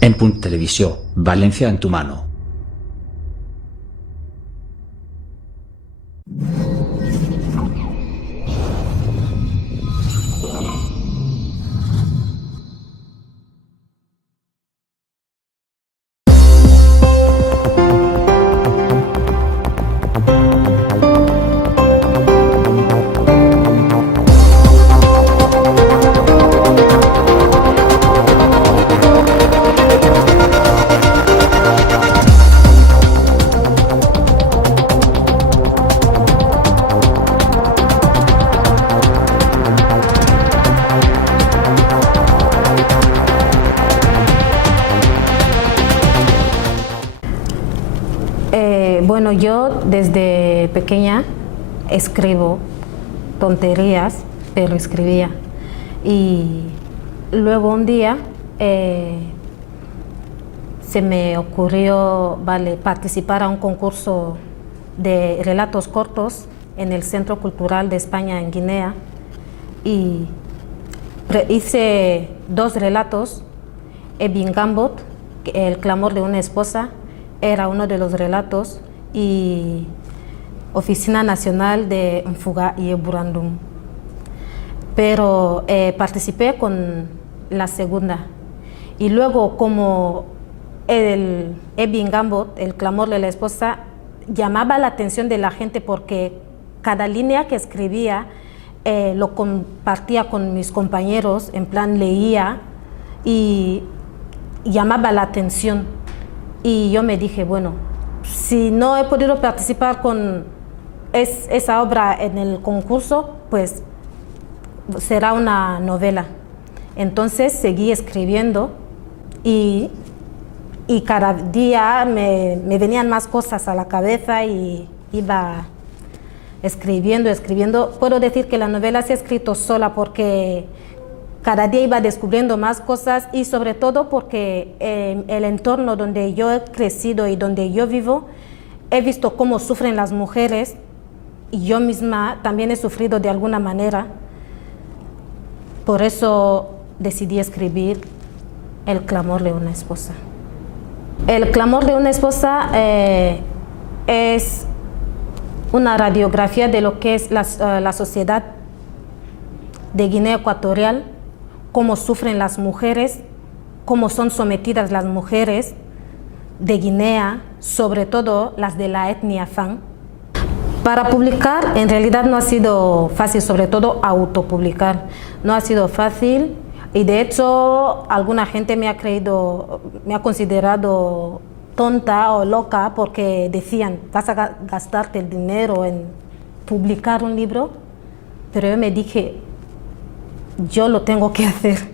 En Punt Televisió, València en tu mano. Bueno, yo desde pequeña escribo tonterías, pero escribía. Y luego un día se me ocurrió participar a un concurso de relatos cortos en el Centro Cultural de España en Guinea. Y hice 2 relatos. Ebin Gambot, El clamor de una esposa, era uno de los relatos, y Oficina Nacional de Mfuga y Burandum. Pero participé con la segunda. Y luego, como el Ebin Gambot, El clamor de la esposa, llamaba la atención de la gente porque cada línea que escribía lo compartía con mis compañeros, en plan leía y llamaba la atención. Y yo me dije, bueno, si no he podido participar con esa obra en el concurso, pues será una novela. Entonces seguí escribiendo y cada día me venían más cosas a la cabeza y iba escribiendo. Puedo decir que la novela se ha escrito sola porque cada día iba descubriendo más cosas, y sobre todo porque el entorno donde yo he crecido y donde yo vivo, he visto cómo sufren las mujeres, y yo misma también he sufrido de alguna manera. Por eso decidí escribir El clamor de una esposa. El clamor de una esposa es una radiografía de lo que es la sociedad de Guinea Ecuatorial, cómo sufren las mujeres, cómo son sometidas las mujeres de Guinea, sobre todo las de la etnia Fang. Para publicar, en realidad no ha sido fácil, sobre todo autopublicar. No ha sido fácil, y de hecho alguna gente me ha considerado tonta o loca porque decían, vas a gastarte el dinero en publicar un libro. Pero yo me dije, yo lo tengo que hacer.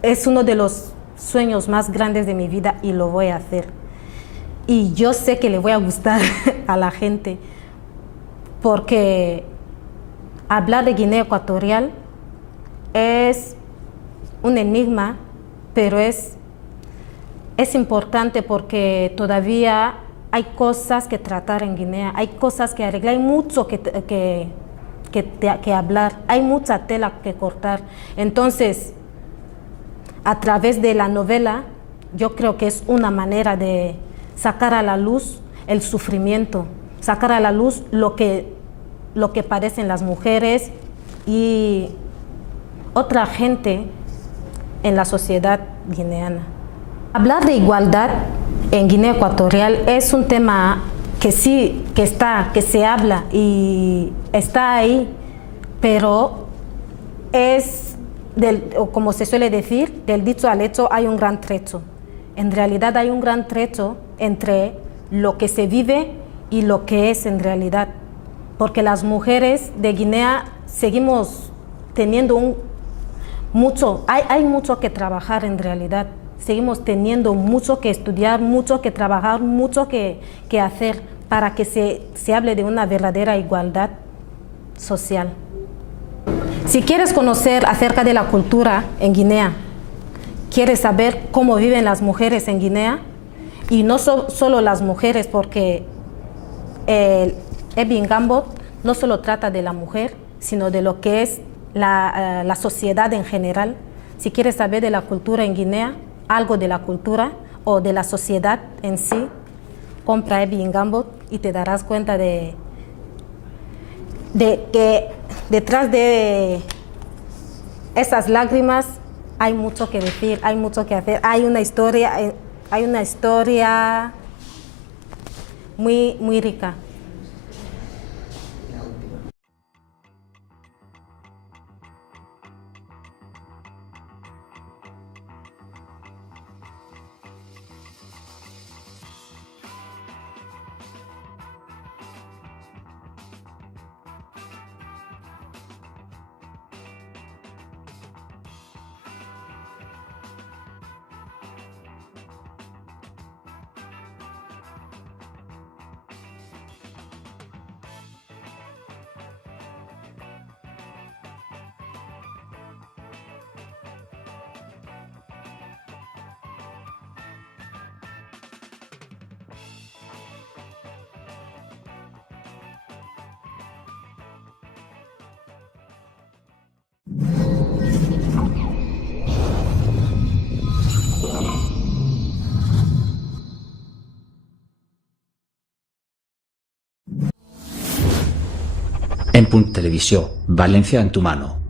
Es uno de los sueños más grandes de mi vida y lo voy a hacer. Y yo sé que le voy a gustar a la gente, porque hablar de Guinea Ecuatorial es un enigma, pero es importante porque todavía hay cosas que tratar en Guinea, hay cosas que arreglar, hay mucho que hablar, hay mucha tela que cortar. Entonces, a través de la novela, yo creo que es una manera de sacar a la luz el sufrimiento, sacar a la luz lo que padecen las mujeres y otra gente en la sociedad guineana. Hablar de igualdad en Guinea Ecuatorial es un tema que sí, que se habla y está ahí, pero como se suele decir, del dicho al hecho hay un gran trecho. En realidad hay un gran trecho entre lo que se vive y lo que es en realidad, porque las mujeres de Guinea seguimos teniendo hay mucho que trabajar en realidad. Seguimos teniendo mucho que estudiar, mucho que trabajar, mucho que hacer para que se hable de una verdadera igualdad social. Si quieres conocer acerca de la cultura en Guinea, quieres saber cómo viven las mujeres en Guinea, y no solo las mujeres, porque Ebin Gambot no solo trata de la mujer, sino de lo que es la sociedad en general. Si quieres saber de la cultura en Guinea, algo de la cultura o de la sociedad en sí, compra Ebbing Gamble y te darás cuenta de que detrás de esas lágrimas hay mucho que decir, hay mucho que hacer, hay una historia muy, muy rica. En Punt Televisió, València en tu mano.